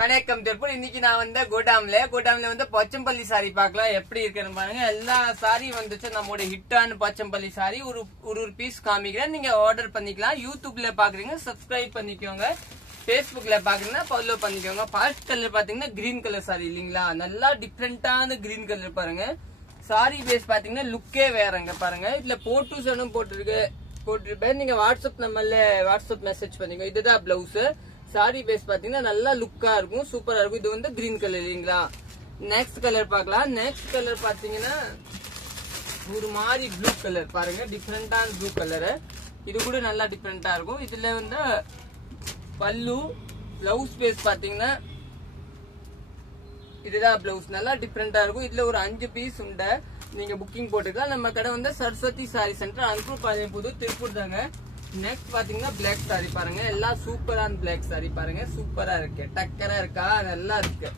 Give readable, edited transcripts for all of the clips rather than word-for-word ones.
வணக்கம் திருப்பூர். இன்னைக்கு நான் வந்து கோடாம்ல வந்து போச்சம்பள்ளி சாரி பார்க்கலாம் எப்படி இருக்குன்னு பாருங்க. எல்லா சாரி வந்துச்சு நம்மளோட ஹிட்டான போச்சம்பள்ளி சாரி ஒரு பீஸ் காமிக்கிறேன். நீங்க ஆர்டர் பண்ணிக்கலாம். யூடியூப்ல பாக்குறீங்க சப்ஸ்கிரைப் பண்ணிக்கோங்க. பேஸ்புக்ல பாக்குறீங்கன்னா ஃபாலோ பண்ணிக்கோங்க. ஃபர்ஸ்ட் கலர் பாத்தீங்கன்னா கிரீன் கலர் சாரி இல்லீங்களா, நல்லா டிஃப்ரெண்டான கிரீன் கலர் பாருங்க. சாரி பேஸ் பாத்தீங்கன்னா லுக்கே வேறங்க பாருங்க. இதுல போட்டோஸ் போட்டிருப்பேன். நீங்க வாட்ஸ்அப் மெசேஜ் பண்ணிக்கோ. இதுதான் பிளவுஸ். சாரி பேஸ் பாத்தீங்கன்னா நல்லா லுக்கா இருக்கும், சூப்பரா இருக்கும். இது வந்து கிரீன் கலர் இல்லீங்களா. நெக்ஸ்ட் கலர் பார்க்கலாம். நெக்ஸ்ட் கலர் பாத்தீங்கன்னா ஒரு மாதிரி ப்ளூ கலர் பாருங்க, டிஃப்ரெண்டான ப்ளூ கலர். இது கூட நல்லா டிஃப்ரெண்டா இருக்கும். இதுல வந்து பல்லு பிளவுஸ் பேஸ் பாத்தீங்கன்னா இதுதான் பிளவுஸ், நல்லா டிஃப்ரெண்டா இருக்கும். இதுல ஒரு 5 பீஸ் உண்டு, நீங்க புக்கிங் போட்டுக்கலாம். நம்ம கடை வந்து சரஸ்வதி சாரி சென்டர், அனுப்பூர் புது திருப்பூர் தாங்க. நெக்ஸ்ட் பாத்தீங்கன்னா பிளாக் சாரி பாருங்க, எல்லாம் சூப்பரான பிளாக் சாரி பாருங்க, சூப்பரா இருக்கு, டக்கரா இருக்கா, நல்லா இருக்கு.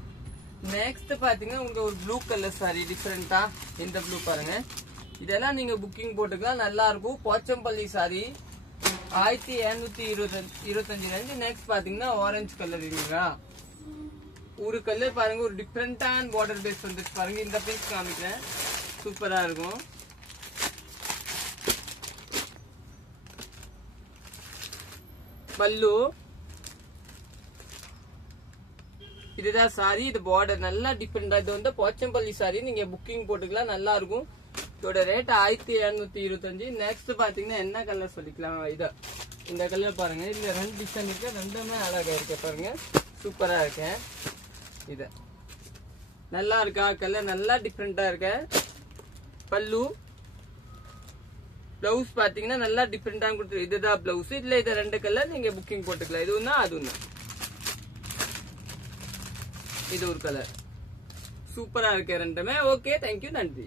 நெக்ஸ்ட் பாத்தீங்கன்னா உங்களுக்கு ஒரு ப்ளூ கலர் சாரி டிஃப்ரெண்டா, இந்த ப்ளூ பாருங்க. இதெல்லாம் நீங்க புக்கிங் போட்டுக்கலாம், நல்லா இருக்கும். போச்சம்பள்ளி சாரி 1725. நெக்ஸ்ட் பாத்தீங்கன்னா ஆரஞ்சு கலர் இல்லைங்களா, ஒரு கலர் பாருங்க, ஒரு டிஃப்ரெண்டான பார்டர் பேஸ் வந்துச்சு பாருங்க. இந்த பீஸ் காமிக்கிறேன், சூப்பரா இருக்கும். பல்லு இதுதான் சாரி, இது பார்டர் நல்லா டிஃப்ரெண்டா. இது வந்து போச்சம்பள்ளி சாரி, நீங்க புக்கிங் போட்டுக்கலாம், நல்லா இருக்கும். இதோட ரேட் 1725. நெக்ஸ்ட் பாத்தீங்கன்னா என்ன கலர் சொல்லிக்கலாம், இது இந்த கலர் பாருங்க. இதுல 2 டிசைன் இருக்கு, ரெண்டுமே அழகா இருக்கு பாருங்க, சூப்பரா இருக்கு. இது நல்லா இருக்கா, கலர் நல்லா டிஃப்ரெண்டா இருக்கு. பல்லு பிளவுஸ் பாத்தீங்கன்னா நல்லா டிஃப்ரெண்டா கொடுத்து, இதுதான் பிளவுஸ். இதுல இது 2 கலர் நீங்க புக்கிங் போட்டுக்கலாம். இது ஒண்ணா அது ஒண்ணு, இது ஒரு கலர், சூப்பரா இருக்கு ரெண்டுமே. ஓகே, தேங்க்யூ, நன்றி.